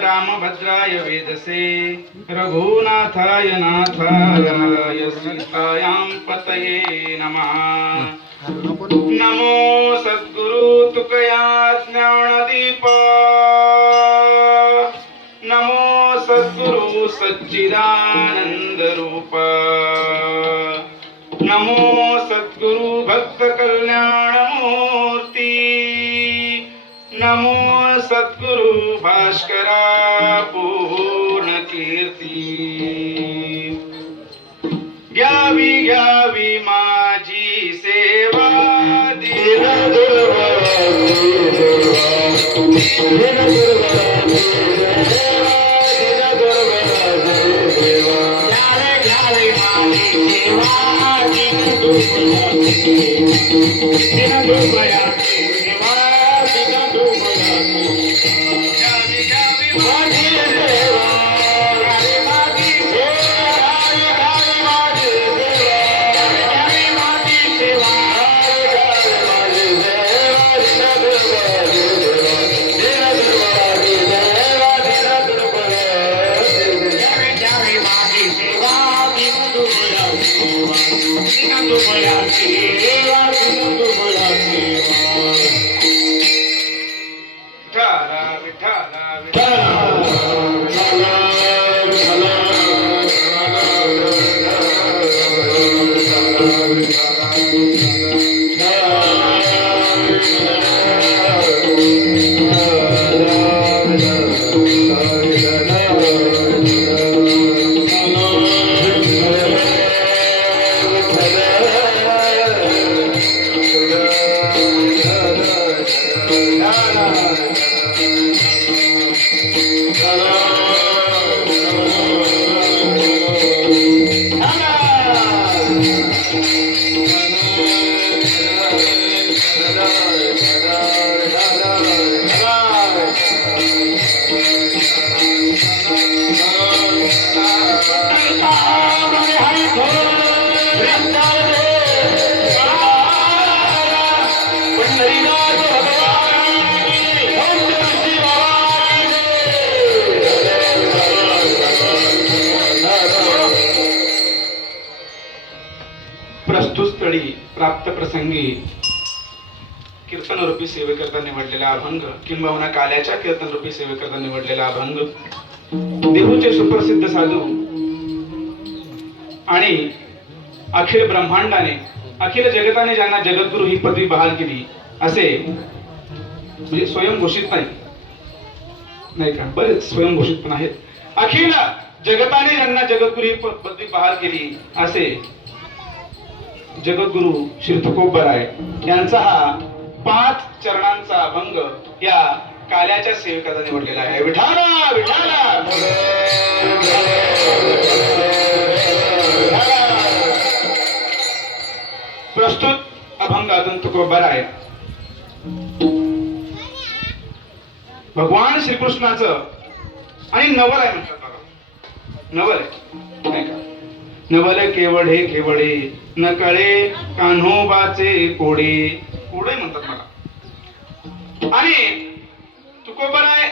रामभद्राय वेदसे रघुनाथाय नाथाय सीतायां पतये नमः। नमो सद्गुरु तुकया ज्ञानदीप, नमो सद्गुरु सच्चिदानंद रूप, नमो सद्गुरु भक्त कल्याण मूर्ति, नमो सद्गुरु भास्करा पूर्ण कीर्ती। घ्यावी घ्यावी माझी सेवा दीन प्रस्तुत स्थळी प्राप्त प्रसंगी कीर्तन रूपी सेवेकरता निवडलेला अभंग किंबहुना काल्याच्या कीर्तन रूपी सेवेकरता निवडलेला अभंग देहूचे सुप्रसिद्ध साधू आणि अखिल ब्रह्मांडाने अखिल जगताने ज्यांना जगद्गुरु ही पदवी बहाल केली असे म्हणजे स्वयंघोषित नाही का, बरेच स्वयंघोषित पण आहेत. अखिल जगताने ज्यांना जगद्गुरु ही पदवी बहाल केली असे जगद्गुरु श्री तुकोबराय यांचा हा 5 चरणांचा अभंग या काल्याच्या सेवेकरता निवडलेला आहे. विठाला विठाला प्रस्तुत अभंगातून तुकोबराय भगवान श्रीकृष्णाचं आणि नवल आहे म्हणतात बघा, नवल आहे नाही का. नवल केवढे केवढे न कळे कान्होबाचे कोडे, कोडे म्हणतात मला. आणि तुकोबराय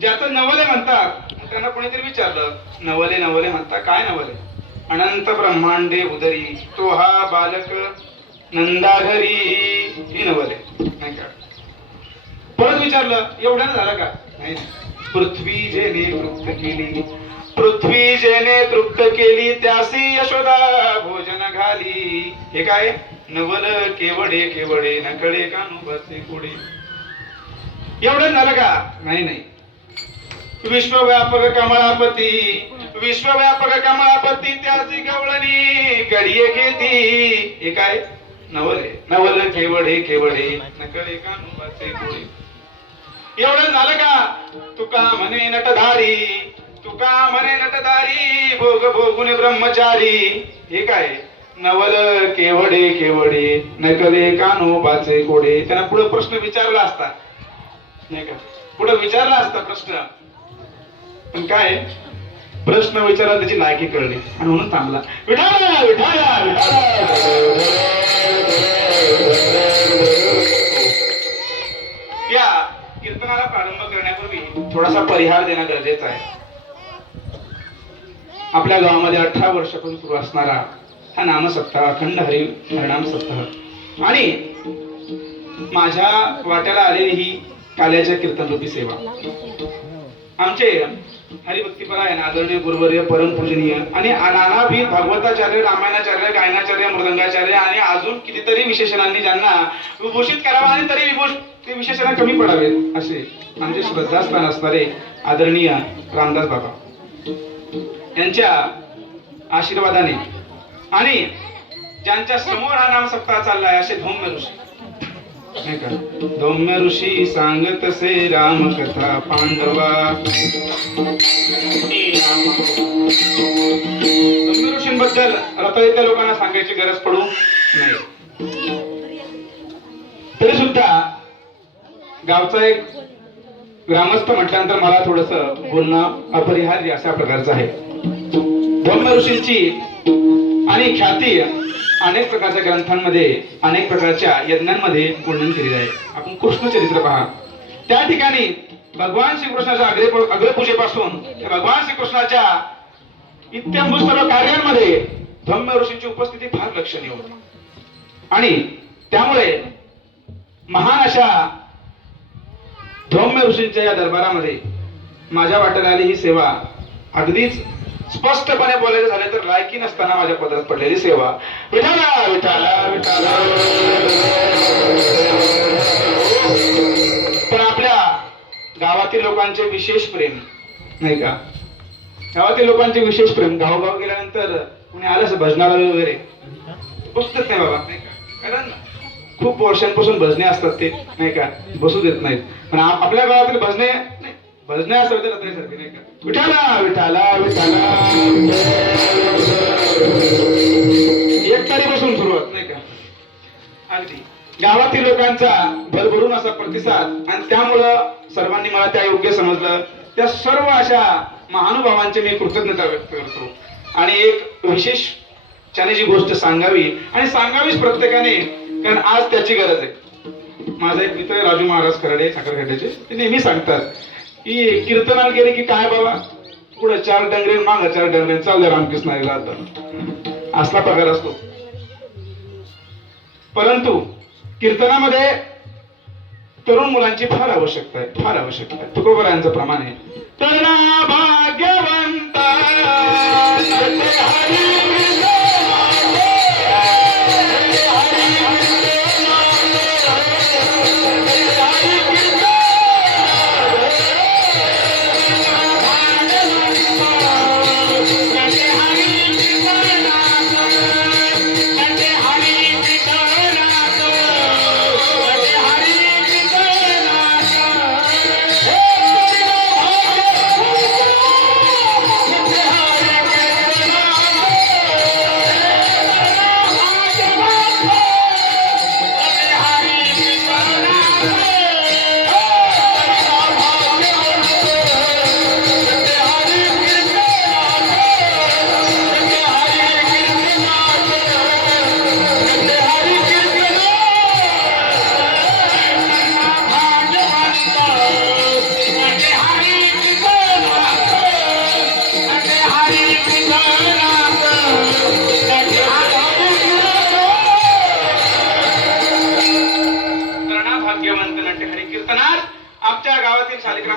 ज्याचं नवल आहे म्हणतात त्यांना कोणीतरी विचारलं, नवले नवले म्हणता, काय नवले? अनंत ब्रह्मांडे उदरी तो हा बालक नंदा घरी, ही नवले नाही का? परत विचारलं, एवढ्यानं झालं का? नाही. पृथ्वी जेने तृप्त केली, पृथ्वी जेने तृप्त केली, त्यासी यशोदा भोजन घाली. हे काय? नवल केवडे केवडे नकळे कानुबाचे पुढे. एवढं झालं का? नाही नाही. विश्वव्यापक कमळापती, विश्वव्यापक कमळापती, त्याची गवळणी घडिये घेती. हे काय? नवले नवल केवडे केवडे नकळे कानुबाचे पुढे. एवढं झालं का? तुका म्हणे नटधारी, तुका म्हणे नटधारी, भोग भोगुन ब्रह्मचारी. हे काय? नवल केवडे केवडे नकले कानोबाचे कोडे. त्यांना पुढे प्रश्न विचारला असता नाही का? पुढे विचारला असता प्रश्न, पण काय? प्रश्न विचारायला त्याची लायकी कळली आणि म्हणून थांबला. विठाला विठाला विठाला. या कीर्तनाला प्रारंभ करण्यापूर्वी थोडासा परिहार देणं गरजेचं आहे. आपल्या गावामध्ये 18 वर्षापासून सुरू असणारा हा नामसप्ताह, अखंड हरिनाम सप्ताह, आणि माझ्या वाट्याला आलेली ही काल्याच्या कीर्तन रूपी सेवा. आमचे हरिभक्तीपरायण आदरणीय गुरुवर्य, परमपूजनीय आणि नानाविध भागवताचार्य, रामायणाचार्य, गायनाचार्य, मृदंगाचार्य आणि अजून कितीतरी विशेषणांनी ज्यांना विभूषित करावा आणि तरी ते विशेषण कमी पडावेत असे आमचे श्रद्धास्थान असणारे आदरणीय रामदास बाबा यांच्या आशीर्वादाने आणि ज्यांच्या समोर हा नाम सप्ताह चाललाय असे धौम्य ऋषी नाही का? धौम्य ऋषी सांगत से राम कथा पांडवा. धौम्य ऋषींबद्दल रताळीतल्या लोकांना सांगायची गरज पडू नाही. तरी सुद्धा गावचा एक ग्रामस्थ म्हटल्यानंतर मला थोडस बोलणं अपरिहार्य अशा प्रकारचं आहे. धौम्य ऋषींची आणि ख्याती अनेक प्रकारच्या ग्रंथांमध्ये, अनेक प्रकारच्या यज्ञांमध्ये वर्णन केलेलं आहे. आपण कृष्ण चरित्र पहा, त्या ठिकाणी भगवान श्रीकृष्णाच्या अग्रपूजेपासून भगवान श्रीकृष्णाच्या इत्यादी सर्व कार्यांमध्ये धौम्य ऋषींची उपस्थिती फार लक्षणीय होती. आणि त्यामुळे महान अशा धौम्य ऋषींच्या या दरबारामध्ये माझ्या वाट्याला आली ही सेवा अगदीच स्पष्टपणे बोलायचं झालं तर लायकी नसताना माझ्या पदरात पडलेली सेवा. विठाला विठाला विठाला. पण आपल्या गावातील लोकांचे विशेष प्रेम नाही का? गावातील लोकांचे विशेष प्रेम. गावोगाव गेल्यानंतर कोणी आलं भजनाला वगैरे बसतच नाही बाबा नाही का? कारण खूप वर्षांपासून भजने असतात ते नाही का? बसू देत नाहीत. पण आपल्या गावातील भजने नाही, भजने असं रत्नासारखे नाही का? विठाला विठाला विठाला. एक तारीखपासून सुरुवात नाही का? अगदी गावातील लोकांचा भरभरून असा प्रतिसाद आणि त्यामुळं सर्वांनी मला त्या योग्य समजलं. त्या सर्व अशा महानुभावांचे मी कृतज्ञता व्यक्त करतो. आणि एक विशेष जी गोष्ट सांगावी आणि सांगावीच प्रत्येकाने, कारण आज त्याची गरज आहे. माझा एक मित्र राजू महाराज खराडे साखरखेड्याचे, ते नेहमी सांगतात की कीर्तनाला गेले की काय बाबा पुढे 4 डंगरे माग 4 डंगरे चालले रामकृष्ण हरीला असला प्रकार असतो. परंतु कीर्तनामध्ये तरुण मुलांची फार आवश्यकता आहे, फार आवश्यकता आहे. तुकोबरायांचं प्रमाण आहे, तरुणा भाग्यवंता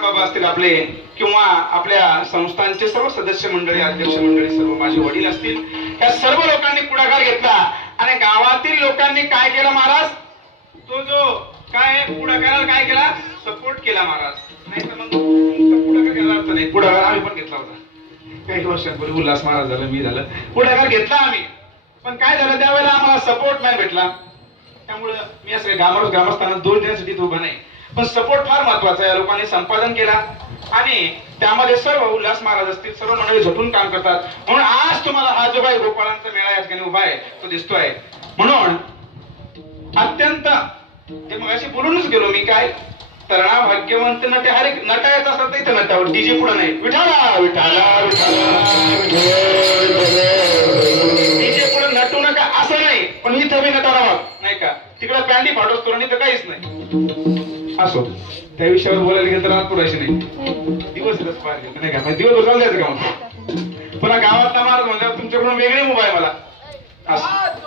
बाबा असतील आपले, किंवा आपल्या संस्थांचे सर्व सदस्य मंडळी, अध्यक्ष मंडळी, सर्व माझे वडील असतील, या सर्व लोकांनी पुढाकार घेतला आणि गावातील लोकांनी काय केलं महाराज, तो जो काय पुढाकाराला काय केला, सपोर्ट केला महाराज. नाही तर मग पुढाकार घ्यायला अर्थ नाही. पुढाकार आम्ही पण घेतला होता काही वर्षांपूर्वी, उल्हास महाराज झालं, मी झालं, पुढाकार घेतला आम्ही. पण काय झालं, त्यावेळेला आम्हाला सपोर्ट नाही भेटला. त्यामुळे मी असं ग्रामस्थांना दोष देण्यासाठी उभा नाही, पण सपोर्ट फार महत्वाचा आहे. लोकांनी संपादन केला आणि त्यामध्ये सर्व उल्हास महाराज असतील, सर्व मंडळी झटून काम करतात. म्हणून आज तुम्हाला हा जो काही गोपाळांचा मेळा या ठिकाणी उभा आहे तो दिसतोय. म्हणून अत्यंत ते मगाशी बोलूनच गेलो मी, काय तरणा भाग्यवंत नटे, हर एक नटायचं असतं तर इथं नटावर, डीजे पुढे नाही. विठाला विठाला डीजे पुढे नटू नका असं नाही, पण इथं मी नटाला नाही का, तिकडे बँडी फाटोस आणि तर काहीच नाही. असो, त्या विषयावर बोलायला गेलं तर रात पुरायची नाही, दिवस पार गेले नाही का, दिवस चालू द्यायचं का मग. पुन्हा गावातला महाराज म्हणल्यावर तुमच्याकडून वेगळे मुभा आहे मला असं.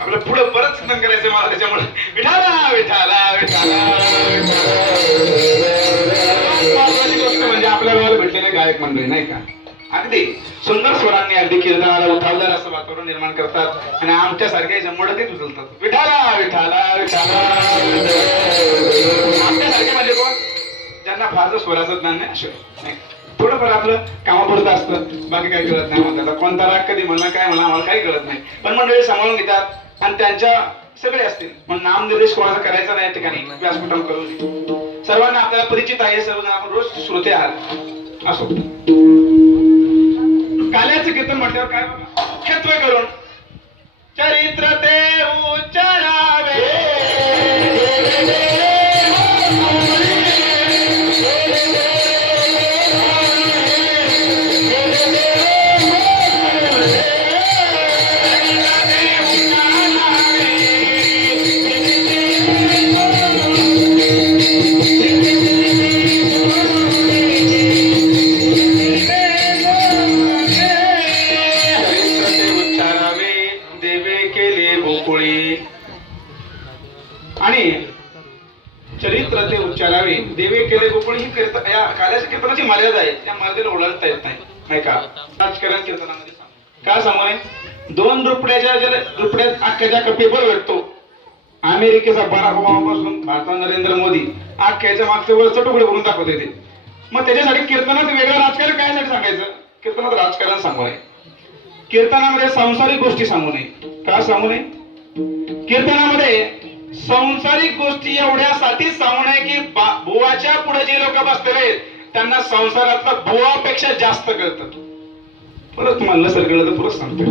आपलं पुढे परत चिंतन करायचं मला त्याच्यामुळे. विठाला विठाला विठाला महत्वाची गोष्ट म्हणजे आपल्या वेळेला भेटलेले गायक मंडळी नाही का, अगदी सुंदर स्वरांनी अगदी कीर्तनाला उठावदार असं वातावरण निर्माण करतात आणि आमच्या सारख्या जमडतीत उचलतात. विठाला विठाला विठाला. आमच्या सारखे म्हणजे कोण, ज्यांना फारसं स्वराचं ज्ञान नाही असे नाही, थोडंफार आपलं कामापुरतं असतं, बाकी काही कळत नाही म्हणतात. कोणता राग कधी म्हणा काय म्हणा आम्हाला काही कळत नाही, पण मंडळी सांभाळून घेतात आणि त्यांच्या सगळे असतील. मग नामनिर्देश कोणाचा करायचा नाही या ठिकाणी, व्यासपीठावर करू नये. सर्वांना आपल्याला परिचित आहे, सर्वजण आपण रोज श्रोते आहात. असो, काल्याचं कीर्तन म्हटल्यावर काय बघा, मुख्यत्वे करून चरित्र ते उच्चारावे, आणि चरित्र ते उच्चारावे, देवे केले गोकुळी. ही या काल्याच्या कीर्तनाची मर्यादा आहे, त्या मर्यादेला ओलांडता येत नाही का. राजकारण कीर्तनामध्ये काय सांगू नये, 2 रुपयाच्या अख्ख्याच्या पेपर भेटतो. अमेरिकेचा बराक ओबामापासून भारतात नरेंद्र मोदी अख्ख्याच्या मागच्या वर तुकडे करून दाखवत येते. मग त्याच्यासाठी कीर्तनात वेगळं राजकारण कायसाठी सांगायचं, कीर्तनात राजकारण सांगू नये, कीर्तनामध्ये सांसारिक गोष्टी सांगू नये. का सांगू नये, कीर्तनामध्ये सांसारिक गोष्टी एवढ्यासाठीच सांगू नये की बुवाच्या पुढे जे लोक बसलेले त्यांना संसारातलं बुवापेक्षा जास्त कळतं. परत तुम्हाला नसेल कळलं तर परत सांगतो,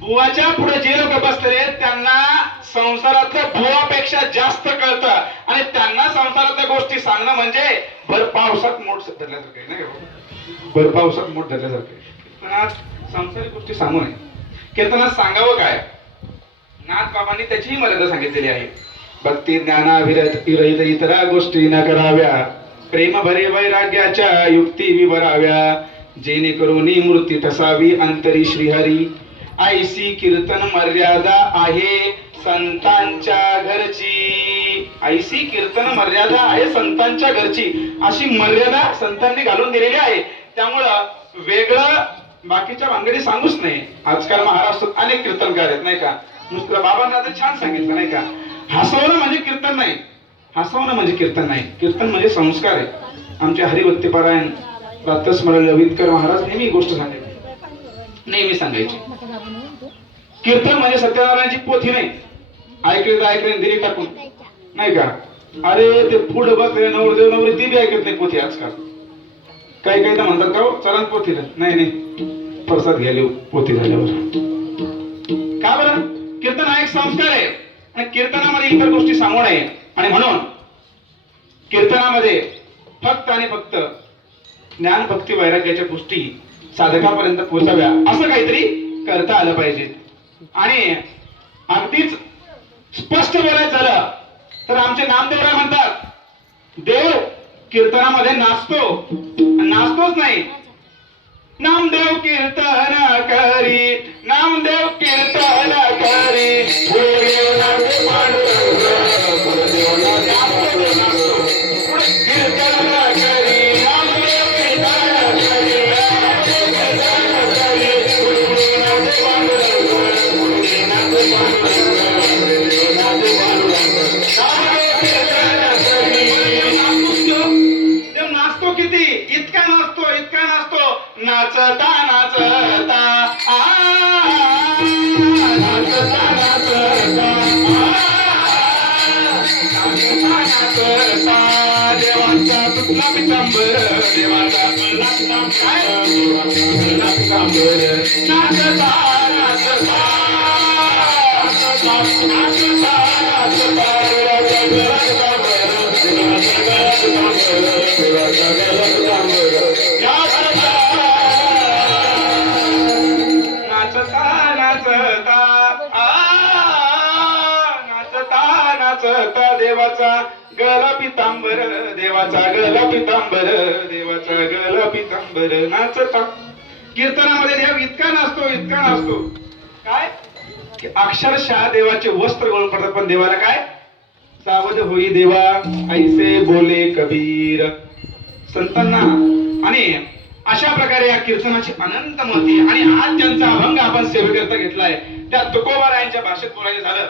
बुवाच्या पुढे जे लोक बसलेले त्यांना संसारातलं बुवापेक्षा जास्त कळतं आणि त्यांना संसारातल्या गोष्टी सांगणं म्हणजे भर पावसात मोठ धरल्यासारखं आहे ना, भर पावसात मोठ धरल्यासारखं. कीर्तनात संसारिक गोष्टी सांगू नये. कीर्तनात सांगावं काय, नाथ बाबांनी त्याचीही मर्यादा सांगितलेली आहे. भक्ती ज्ञाना विरहित इतरा गोष्टी न कराव्या, प्रेम भरे वैराग्याच्या युक्ती विवराव्या, जेणेकरून मूर्ती ठसावी अंतरी श्रीहरी. ऐसी कीर्तन मर्यादा आहे संतांच्या घरची, ऐसी कीर्तन मर्यादा आहे संतांच्या घरची. अशी मर्यादा संतांनी घालून दिलेली आहे. त्यामुळं वेगळं बाकीच्या भानगडी सांगूच नाही. आजकाल महाराष्ट्रात अनेक कीर्तनकार आहेत नाही का, नुसतं बाबांना आता छान सांगितलं नाही का, हसवणं म्हणजे कीर्तन नाही, हसवणं म्हणजे कीर्तन नाही, कीर्तन म्हणजे संस्कार आहे. आमचे हरिभक्ती पारायण प्रातस्मरण ललितकर महाराज नेहमी गोष्ट सांगायचे, नेहमी सांगायचे, कीर्तन म्हणजे सत्यनारायणाची पोथी नाही, ऐकले दिली टाकून नाही का. अरे ते पुढे बसले नवरदेव नवरी ती बी ऐकत नाही पोथी आजकाल. काही काही तर म्हणतात का चला पोथीला, नाही प्रसाद घ्यायला पोथी झाल्यावर. का बरं, कीर्तन हा एक संस्कार आहे आणि कीर्तनामध्ये इतर गोष्टी सांगू नये. आणि म्हणून कीर्तनामध्ये फक्त आणि फक्त ज्ञान भक्ती वैराग्याच्या गोष्टी साधकापर्यंत पोहोचाव्या असं काहीतरी करता आलं पाहिजे. आणि अगदीच स्पष्ट बोलायचं झालं तर आमचे नामदेवराय म्हणतात, देव कीर्तनामध्ये नाचतोच नाही. नामदेव कीर्तन करी, नामदेव कीर्तन करी, गुरुदेव नामदेव पांडुरंग, गुरुदेव नामदेव नाचतो. कीर्तन करी, नामदेव कीर्तन करी, नामदेव कीर्तन करी, गुरुदेव नामदेव पांडुरंग, गुरुदेव नामदेव पांडुरंग, गुरुदेव नामदेव पांडुरंग, नामदेव कीर्तन करी. देव नाचतो किती, इतका नाचतो नाचता नाचता नाचता नाचता नाचता देवाचा तुटला पितांबर, देवाचा तुटला पितांबर, नाचता नाचता देवाचा गला पितांबर, देवाचा गला पितांबर, देवाचा गला पितांबर नाचता. कीर्तनामध्ये देव इतका नाचतो काय की अक्षरशः देवाचे वस्त्र गळून पडतात. पण देवाला काय, सावध होई देवा ऐसे बोले कबीर संतांना. आणि अशा प्रकारे या कीर्तनाची अनंत महती. आणि आज ज्यांचा अभंग आपण सेवेकरता घेतलाय त्या तुकोबारायांच्या भाषेत बोलायचं झालं,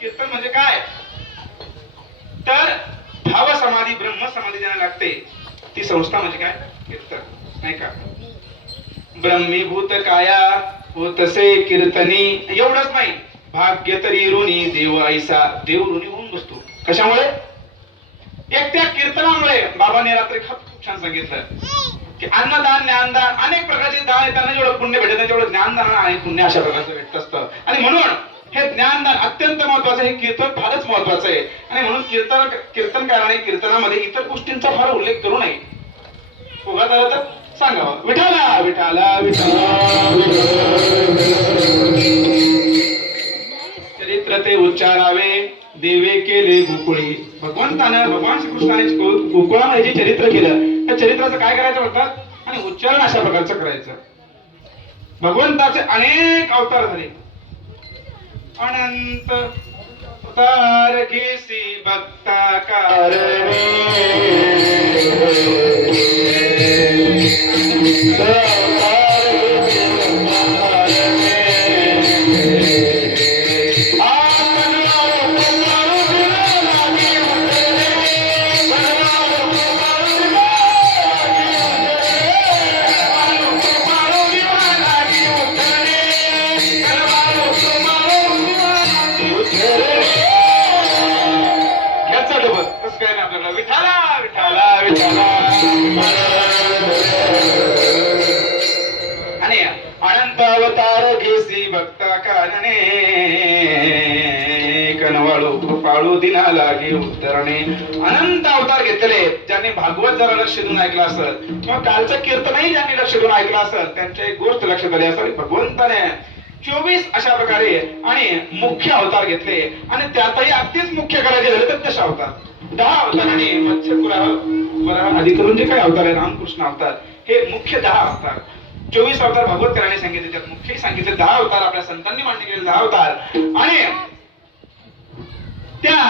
कीर्तन म्हणजे काय तर भाव समाधी ब्रह्म समाधी ज्यांना लागते ती संस्था म्हणजे काय, कीर्तन नाही का. ब्रह्मीभूत काया होतसे कीर्तनी. एवढंच नाही, भाग्य तरी ऋणी देव ऐसा, देव ऋणी होऊन बसतो. कशामुळे, एक त्या कीर्तनामुळे. बाबांनी रात्री खूप छान सांगितलं की अन्नदान ज्ञानदान अनेक प्रकारचे दान येताना जेवढं पुण्य भेटत नाही तेवढं ज्ञानदान आणि पुण्य अशा प्रकारचं भेटत असतं. आणि म्हणून हे ज्ञानदान अत्यंत महत्वाचं, हे कीर्तन फारच महत्वाचं आहे. आणि म्हणून कीर्तनकाराने कीर्तनामध्ये इतर गोष्टींचा फार उल्लेख करू नये. उगाच आलं तर सांगावं विठाला विठाला विठाला. चरित्र ते उच्चारावे देवे केले गोकुळी. भगवान श्रीकृष्णाने गोकुळामध्ये जे चरित्र केलं त्या चरित्राचं काय करायचं म्हणतात, आणि उच्चारण अशा प्रकारचं करायचं. भगवंताचे अनेक अवतार झाले, अनंत अवतार घेसी भक्ता कारणे. आणि अनंत अवतार घेसी भक्ता कारणे, कनवाळू कृपाळू दिना लागे उत्तरणे. अनंत अवतार घेतलेले ज्यांनी भागवत जरा लक्ष देऊन ऐकलं असेल किंवा कालचं कीर्तनही ज्यांनी लक्ष देऊन ऐकलं असेल त्यांच्या एक गोष्ट लक्षात आली असेल. भगवंताने 24 अशा प्रकारे आणि मुख्य अवतार घेतले. आणि त्यातही अगदीच मुख्य करायचे झाले तर दश अवतार, 10 अवतार. आणि मत्स्यकुरावर आधी करून जे काही अवतार आहे रामकृष्ण अवतार, हे मुख्य 10 अवतार. 24 अवतार भागवतकारांनी सांगितले, त्यात मुख्य सांगितले 10 अवतार, आपल्या संतांनी मान्य केलेले 10 अवतार. आणि त्या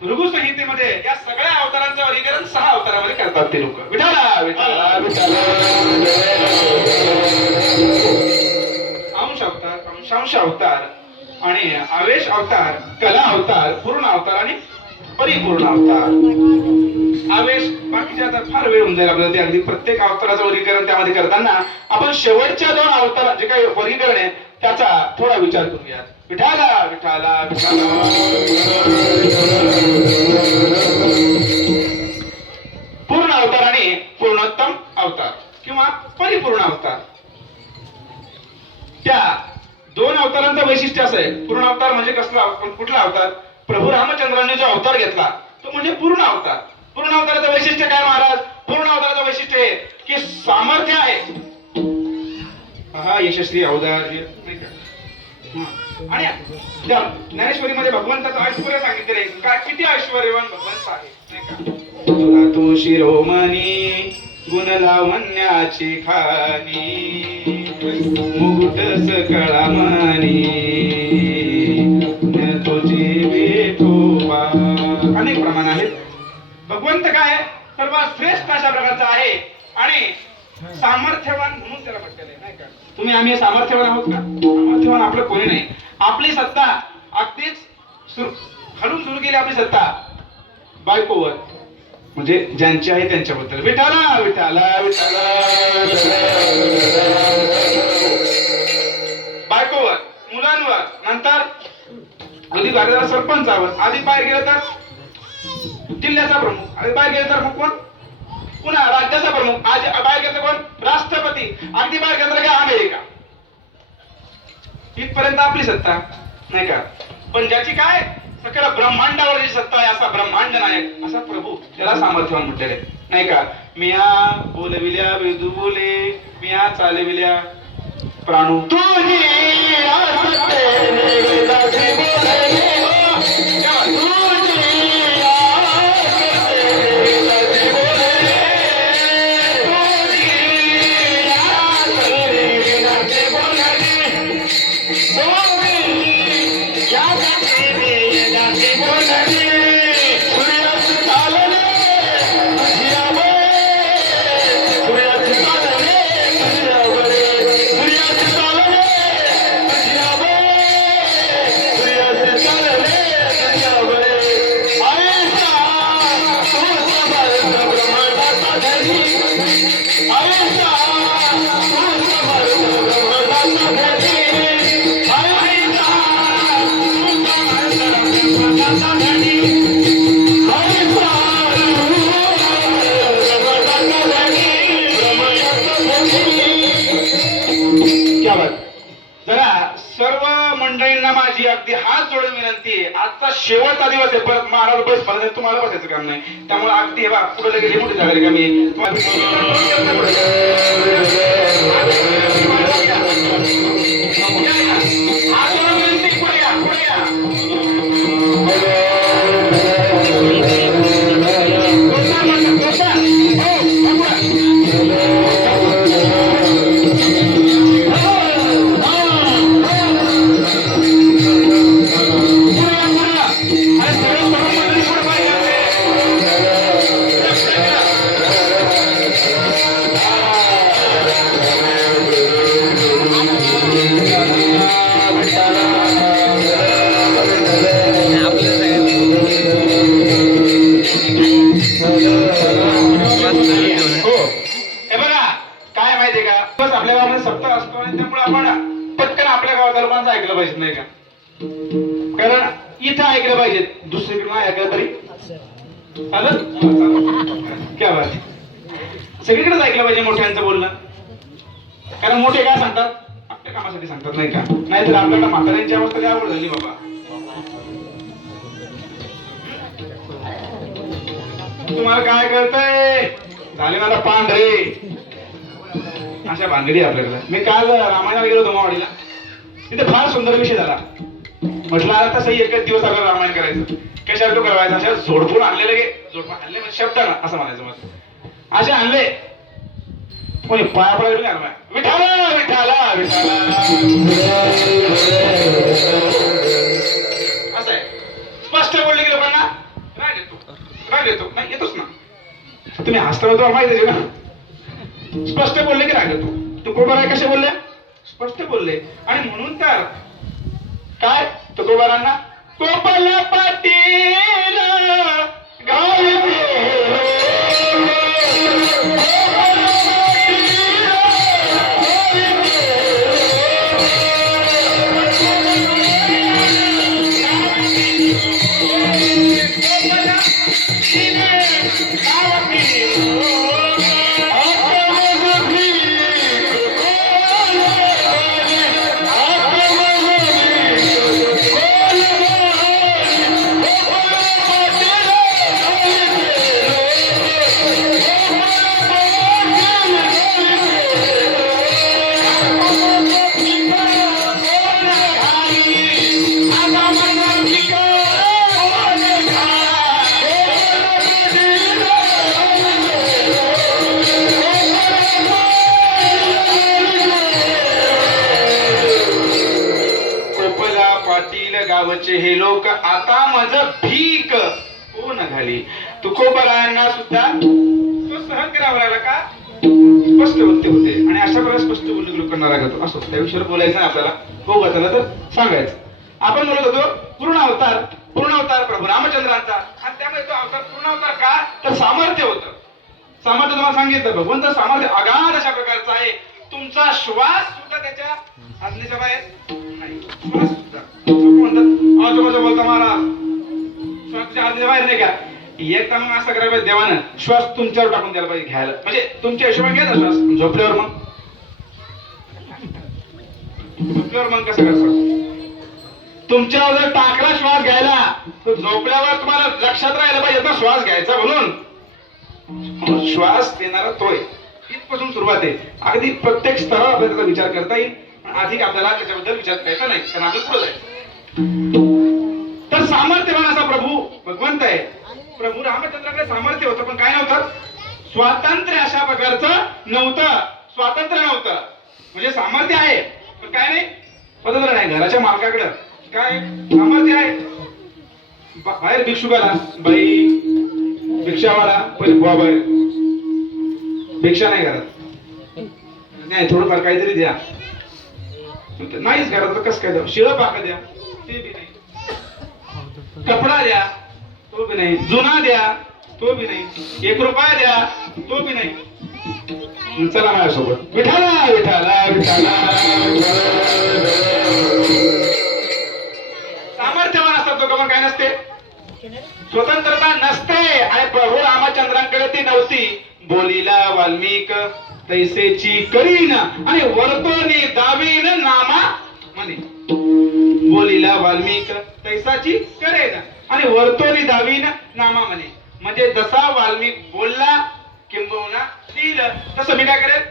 भृगु संहितेमध्ये या सगळ्या अवतारांचं वर्गीकरण 6 अवतारामध्ये करतात ते लोक. विठाला विठाला विठाला. अंश अवतार, अंशांश अवतार आणि आवेश अवतार, कला अवतार, पूर्ण अवतार आणि परिपूर्ण अवतार. आवेश बाकीचे आता फार वेळ होऊन जाईल आपल्याला, ते अगदी प्रत्येक अवताराचं वर्गीकरण त्यामध्ये करताना आपण शेवटच्या 2 अवतार जे काही वर्गीकरण आहे त्याचा थोडा विचार करूया. विठाला विठाला विठाला. पूर्ण अवतार आणि पूर्णोत्तम अवतार किंवा परिपूर्ण अवतार. त्या 2 अवतारांचं वैशिष्ट्य असं आहे. पूर्ण अवतार म्हणजे कसला, कुठला अवतार, प्रभू रामचंद्रांनी जो अवतार घेतला तो म्हणजे पूर्ण अवतार. पूर्ण अवताराचं वैशिष्ट्य काय महाराज? पूर्ण अवताराचं वैशिष्ट्य आहे की सामर्थ्य आहे. हा यशस्वी अवतार नाही का? आणि त्या ज्ञानेश्वरीमध्ये भगवंताचं ऐश्वर्य सांगितलेलं आहे. काय किती ऐश्वर्यवान भगवंत आहे नाही का? तुला तो शिरोमणी गुण लावण्याची खाणी मुकुट सकळा मणी तुझी विठोबा. अनेक प्रमाण आहेत. भगवंत काय सर्वात श्रेष्ठ अशा प्रकारचा आहे आणि सामर्थ्यवान म्हणून त्याला म्हटलेलं आहे नाही का? तुम्ही आम्ही सामर्थ्यवान आहोत का? सामर्थ्यवान आपलं कोणी नाही. आपली सत्ता अगदीच खालून सुरू केली. आपली सत्ता बायकोवर म्हणजे ज्यांची आहे त्यांच्याबद्दल. विठाला विठाला विठाला बायकोवर, मुलांवर, नंतर आधी बाहेर सरपंचावर, आधी बाहेर गेलं तर जिल्ह्याचा प्रमुख, आधी बाहेर गेलं तर मग कोण? पुन्हा राज्याचा प्रमुख, आज बाहेर गेलं कोण? राष्ट्रपती, अगदी बाहेर गेलं का अमेरिका. इथपर्यंत आपली सत्ता नाही का? पण ज्याची काय सकळ ब्रह्मांडावर जी सत्ता आहे असा ब्रह्मांड नायक असा प्रभू, त्याला सामर्थ्यवान म्हटलेले नाही का? मिया बोलविल्या विदू बोले, मिया चालविल्या प्राणू तुझी माझी अगदी हात जोडून विनंती आहे. आजचा शेवटचा दिवस आहे. परत महाराज बस मला तुम्हाला बसायचं काम नाही. त्यामुळे अगदी हे बा पुढे गेली मोठी जागा का मी ऐकलं पाहिजे नाही का? कारण इथं ऐकलं पाहिजे, दुसरीकडे नाही ऐकलं तरी क्या बात. सगळीकडेच ऐकलं पाहिजे मोठ्यांचं बोलणं. कारण मोठे काय सांगतात? आपल्या कामासाठी सांगतात नाही का? नाहीतर आपल्याला म्हाताऱ्यांची अवस्था काय आवड झाली बाबा. तुम्हाला काय कळतंय? झाले मला पांढरे अशा भानगडी आपल्याकडे. मी काल रामायणाला गेलो धुमावाडीला. तिथे फार सुंदर विषय झाला. म्हटलं आता तसंही एकच दिवस आपल्याला रामायण करायचं. कशाला तो करायचं? अशा जोडपून आणलेले गे जोडपून आणले म्हणजे शब्दानं असं म्हणायचं. मग असे आणले कोणी पाया पडायला नाही आणला. विठाला विठाला विठाला असं आहे. स्पष्ट बोलले की लोकांना राग येतो. राग येतो नाही येतोच ना. तुम्ही हसता तुम्हाला माहिती आहे ना. स्पष्ट बोलले की राग येतो. तुकोबाराय कसे बोलले? स्पष्ट बोलले. आणि म्हणून तर काय तुकोबारांना गोपाल पाटील गावचे हे लोक आता माझ भीक कोण घाली. तुकोबरायांना सुद्धा तो सहन करावा लागला का स्पष्ट वक्ते होते आणि अशा प्रकारे स्पष्ट बोलणे लोकांना लागतो. असो त्या विषयावर बोलायचं आपल्याला हो बसला तर सांगायचं. आपण बोलत होतो पूर्ण अवतार प्रभू रामचंद्रांचा आणि त्यामुळे तो अवतार पूर्ण अवतार का तर सामर्थ्य होतं. सामर्थ्य तुम्हाला सांगितलं भगवंत सामर्थ्य अगाध अशा प्रकारचं आहे. तुमचा श्वास सुद्धा त्याच्या आज्ञेच्या बाहेर नाही. श्वास सुद्धा म्हणतात बोलता महाराज श्वास तुझ्या आज्ञेच्या बाहेर नाही का. एकदा मग असं करायला पाहिजे देवानं श्वास तुमच्यावर टाकून द्यायला पाहिजे घ्यायला म्हणजे तुमच्या हिशोबाने घ्यायचा श्वास. झोपल्यावर मग कसं करतो तुमच्यावर जर टाकला श्वास घ्यायला तर झोपल्यावर तुम्हाला लक्षात राहायला पाहिजे ना श्वास घ्यायचा म्हणून. श्वास देणारा तोय इथपासून सुरुवात आहे. अगदी प्रत्येक स्तरावर आपल्याला त्याचा विचार करता येईल पण अधिक आपल्याला त्याच्याबद्दल विचार करायचा नाही कारण आपल्याला पुढे जायचं. तर सामर्थ्यवान असा प्रभू भगवंत आहे. प्रभू रामचंद्राकडे सामर्थ्य होतं पण काय नव्हतं स्वातंत्र्य अशा प्रकारचं नव्हतं. स्वातंत्र्य नव्हतं म्हणजे सामर्थ्य आहे पण काय नाही स्वतंत्र नाही. घराच्या मालकाकडं काय सामर्थ्य आहे. बाहेर भिक्षुकाला बाई भिक्षावाला पहिले बुवा बाहेर भिक्षा नाही करत नाही थोडंफार काहीतरी द्या नाहीच घरात तर कसं काय द्या. शिळं पाक द्या ते बी नाही. कपडा द्या तो बी नाही. जुना द्या तो बी नाही. 1 रुपया द्या तो बी नाही. चला माझ्यासोबत विठाला विठाला विठाला. सामर्थ्यवान असतात लोक पण काय नसते स्वतंत्रता नसते आणि प्रभू रामचंद्रांकडे ती नव्हती. बोलीला वाल्मिक तैसेची करीन आणि वर्तोनी दावीन नामा म्हणे. बोलीला वाल्मिक तैसाची करेन आणि वर्तोनी दावीन नामा म्हणे. म्हणजे जसा वाल्मिक बोलला किंबहुना लिहिलं तसं मी काय करेन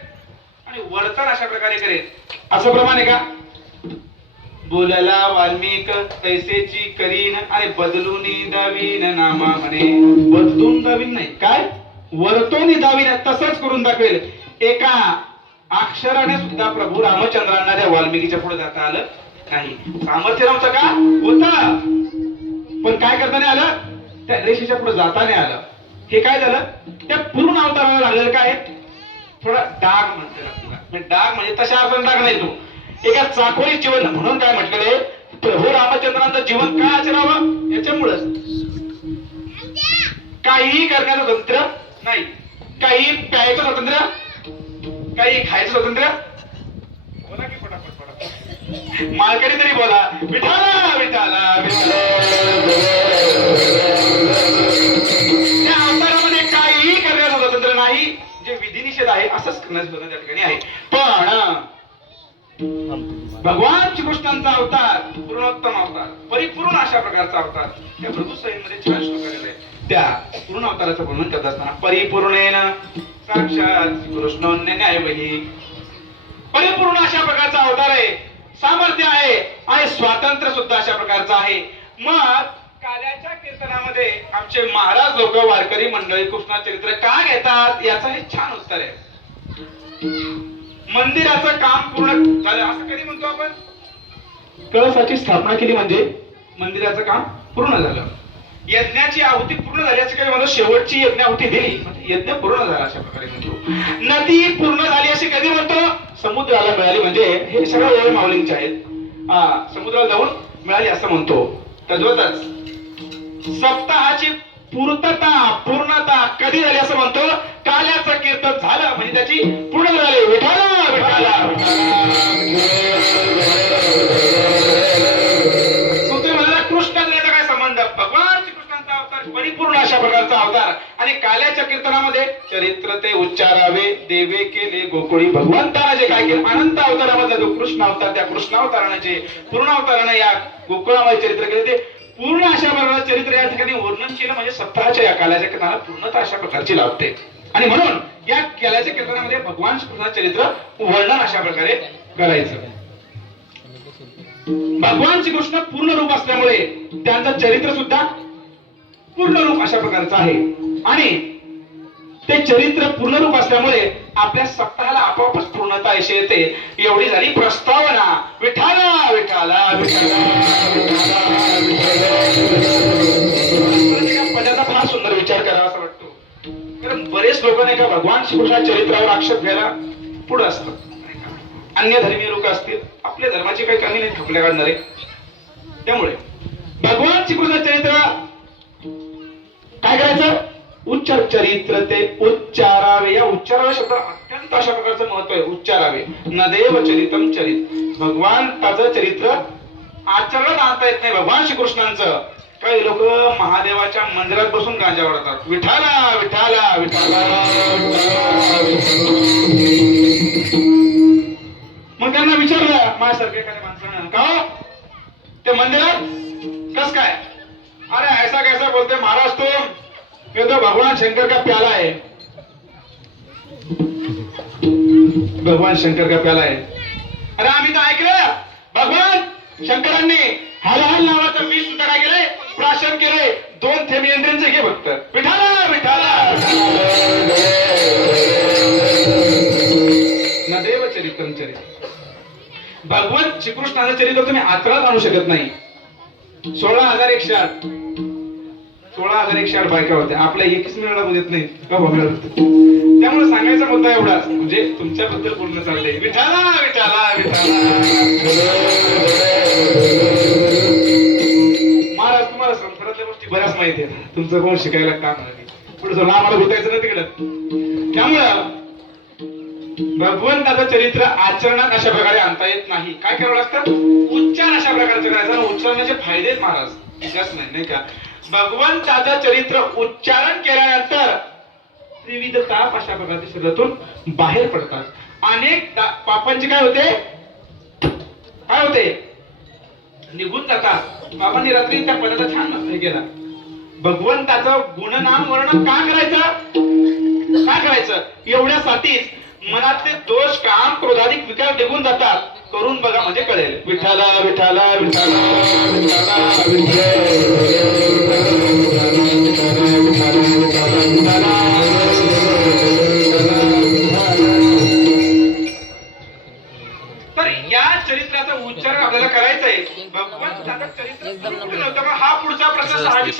आणि वर्तन अशा प्रकारे करेन. असं प्रमाणे का बोलला वाल्मिक तैसेची करीन आणि बदलूनी दावीन नामा म्हणे. बदलून दावीन नाही काय वर्तोनी दावीन तसंच करून दाखवेल. एका अक्षराने सुद्धा प्रभू रामचंद्रांना त्या वाल्मिकीच्या पुढे जाता आलं नाही. सामर्थ्य नव्हतं का होतं पण काय करता नाही आलं त्या रेषेच्या पुढे जाता नाही आलं. हे काय झालं त्या पूर्ण अवताराला लागलेलं काय थोडा डाग म्हणते. डाग म्हणजे तशा अर्थाने डाग नाही तो एका चाकोरी जीवन म्हणून काय म्हटलेलं प्रभू रामचंद्रांचं जीवन काय आचरावं याच्यामुळेच काहीही करण्याचं स्वातंत्र्य नाही. काही प्यायचं स्वातंत्र्य काही खायचं स्वातंत्र्य. बोला की पटापट मालकरी तरी बोला विठाला विठाला विठाला. त्या अवतारामध्ये काहीही करण्याचं स्वातंत्र्य नाही. जे विधिनिषेध आहे असंच करण्याचं त्या ठिकाणी आहे. पण भगवान श्रीकृष्णांचा अवतार पूर्णोत्तम अवतार परिपूर्ण अशा प्रकारचा अवतार त्या प्रभू संहितेमध्ये छान श्लोक आलेला आहे. त्या पूर्ण अवताराचं वर्णन करत असताना परिपूर्णेन साक्षात कृष्णोन्य न्यायवही. परिपूर्ण अशा प्रकारचा अवतार आहे. सामर्थ्य आहे आणि स्वातंत्र्य सुद्धा अशा प्रकारचं आहे. मग काल्याच्या कीर्तनामध्ये आमचे महाराज लोक वारकरी मंडळी कृष्णा चरित्र का घेतात याचं हे छान उत्तर आहे. मंदिराचं काम पूर्ण झालं असं कधी म्हणतो आपण. कळसाची स्थापना केली म्हणजे मंदिराचं काम पूर्ण झालं. यज्ञाची आहुती पूर्ण झाली असं काही म्हणतो. शेवटची यज्ञ आहुती दिली म्हणजे यज्ञ पूर्ण झाला अशा प्रकारे म्हणतो. नदी पूर्ण झाली अशी कधी म्हणतो समुद्राला मिळाली म्हणजे हे सगळं वेळ माऊलींचे आहेत. समुद्राला जाऊन मिळाली असं म्हणतो. तद्वतच सप्ताहाची पूर्णता कधी झाली असं म्हणतो काल्याचं कीर्तन झालं म्हणजे त्याची पूर्ण झाली. विठाला विठाला कृष्णाचा काय संबंध. भगवान श्रीकृष्णांचा अवतार परिपूर्ण अशा प्रकारचा अवतार आणि काल्याच्या कीर्तनामध्ये चरित्र ते उच्चारावे देवे केले गोकुळी. भगवंताने जे काय केलं अनंत अवतारामधला जो कृष्ण अवतार त्या कृष्ण अवताराने जे पूर्ण अवताराने या गोकुळामध्ये चरित्र केले ते पूर्ण अशा प्रकारचं चरित्र या ठिकाणी वर्णन केलं म्हणजे सप्ताहाच्या या काल्याच्या कीर्तनाला पूर्णता अशा प्रकारची लाभते. आणि म्हणून या काल्याच्या कीर्तनामध्ये भगवान श्रीकृष्णाचं चरित्र वर्णन अशा प्रकारे करायचं. भगवान श्रीकृष्ण पूर्ण रूप असल्यामुळे त्यांचं चरित्र सुद्धा पूर्ण रूप अशा प्रकारचं आहे आणि ते चरित्र पूर्ण रूप असल्यामुळे आपल्या सप्ताहाला आपोआपच पूर्णता अशी येते. एवढी झाली प्रस्तावना. विठाला विठाला विठाला पदाचा फार सुंदर विचार करावा असं वाटतो. कारण बरेच लोक नाही का भगवान श्रीकृष्णाच्या चरित्रावर आक्षेप घ्यायला पुढे असतात. अन्य धर्मीय लोक असतील, आपल्या धर्माची काही कमी नाही खपल्या काढणारे. त्यामुळे भगवान श्रीकृष्ण चरित्र काय करायचं? उच्चार चरित्र ते उच्चारावे. या उच्चारावे शब्दाला अत्यंत अशा प्रकारचं महत्व आहे. उच्चारावे. नदेव चरितम चरित. भगवानचं चरित्र आचरणात आणता येत नाही भगवान श्रीकृष्णांचं. काही लोक महादेवाच्या मंदिरात बसून गांजा ओढतात. विठाला विठाला विठाला. मग त्यांना विचारलं माझ्यासारख्या एखाद्या माणसानं, का हो? ते मंदिरात कस काय? अरे ऐसा कैसा बोलते महाराज तुम? ये तो भगवान शंकर का प्याला है. भगवान शंकर का प्याला है. अरे आम्ही तर ऐकलं भगवान शंकरांनी हल हल नावाचं मी सुद्धा काय केलंय? प्राशन केलंय. 2 थेंब इंद्रियांचे घे फक्त. विठाला विठाला. नदेव चरित्रम चरित. भगवान श्रीकृष्णाचं चरित्र तुम्ही आचरणात आणू शकत नाही. 16,108 16,108 बायका होत्या. आपल्या 21 मिनिटाला बोलत नाही का बोलणार. त्यामुळे सांगायचा मुद्दा एवढाच, म्हणजे तुमच्याबद्दल बोलणं चाललंय. विठाला विठाला विठाला. महाराज तुम्हाला संसारातल्या गोष्टी बऱ्याच माहिती आहेत. तुमचं कोण शिकायला काम नाही. पुढे जाऊन आम्हाला बोलायचं नाही तिकडं. त्यामुळं भगवंताचं चरित्र आचरणात अशा प्रकारे आणता येत नाही. काय करावं लागतं? उच्चार अशा प्रकारचं करायचं. उच्चारण्याचे फायदे आहेत महाराज, इतिहास नाही का. भगवंताचं चरित्र उच्चारण केल्यानंतर विविध ताप अशा प्रकारच्या शरीरातून बाहेर पडतात. अनेक पापांचे काय होते? काय होते? निघून जातात. बाबांनी रात्री त्या पदाचा छान हे केला. भगवंताचं गुणनाम वर्णन का करायचं? काय करायचं? एवढ्यासाठीच मनातले दोष, काम, क्रोधाधिक विकार निघून जातात. करून बघा म्हणजे कळेल. विठाला विठाला विठाला तर या चरित्राचा उच्चार आपल्याला करायचा आहे. भगवंताचं चरित्र हा पुढचा प्रश्न साहजिक